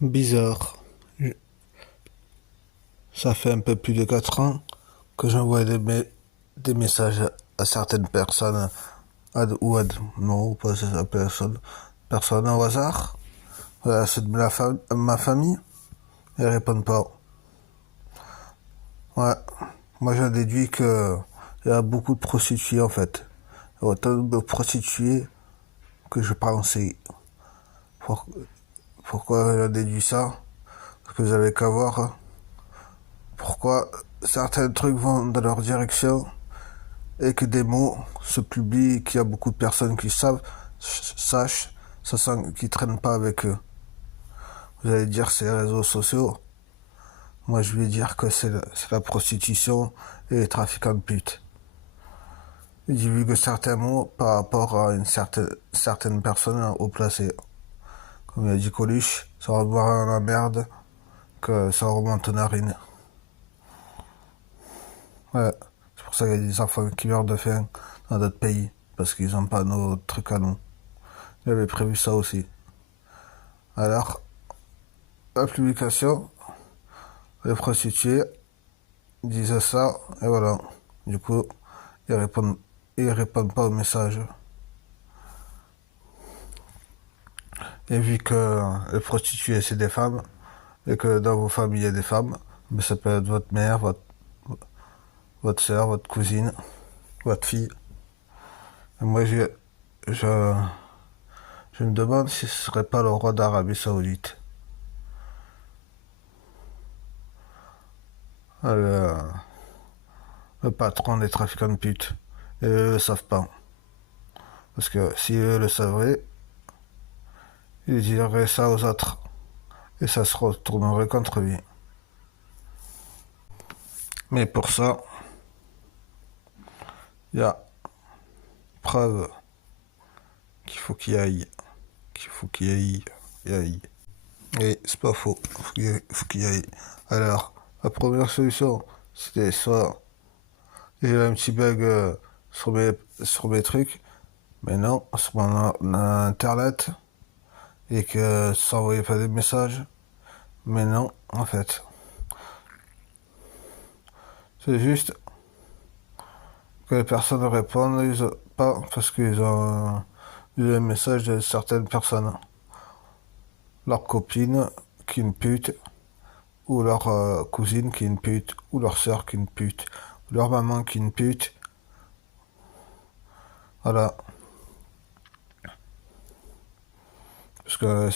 Bizarre. Je- Ça fait un peu plus de 4 ans que j'envoie des messages à certaines personnes, non, pas à personne au hasard. Voilà, c'est de ma famille. Ils répondent pas. Ouais. Moi, j'ai déduit que il y a beaucoup de prostituées en fait. Il y a autant de prostituées que je pensais. Pour- Pourquoi j'ai déduit ça? Parce que vous avez qu'à voir pourquoi certains trucs vont dans leur direction et que des mots se publient, qu'il y a beaucoup de personnes qui sachent, ça sent qu'ils traînent pas avec eux. Vous allez dire c'est les réseaux sociaux. Moi je vais dire que c'est la prostitution et les trafiquants de putes. Ils divulguent certains mots par rapport à certaine personne au placé. Comme il a dit Coluche, ça va boire la merde, que ça remonte aux narines. Ouais. C'est pour ça qu'il y a des enfants qui meurent de faim dans d'autres pays, parce qu'ils n'ont pas nos trucs à nous. J'avais prévu ça aussi. Alors, la publication, les prostituées disaient ça, et voilà. Du coup, ils répondent, ils répondent pas au message. Et vu que les prostituées, c'est des femmes, et que dans vos familles, il y a des femmes, mais ça peut être votre mère, votre soeur, votre cousine, votre fille. Et moi, je, je me demande si ce serait pas le roi d'Arabie Saoudite. Le, le patron des trafiquants de putes. Et eux le savent pas. Parce que si eux le savaient, ils diraient ça aux autres. Et ça se retournerait contre lui. Mais pour ça, il y a preuve qu'il faut qu'il aille. Qu'il faut qu'il aille. Il aille. Et c'est pas faux. Faut qu'il aille. Alors, la première solution, c'était soit j'ai un petit bug sur mes trucs, mais non, sur mon internet, et que ça envoyait pas des messages. Mais non, en fait. C'est juste que les personnes répondent pas parce qu'ils ont eu un message de certaines personnes. Leur copine qui est une pute, ou leur cousine qui est une pute, ou leur soeur qui est une pute, ou leur maman qui est une pute. Voilà. Parce que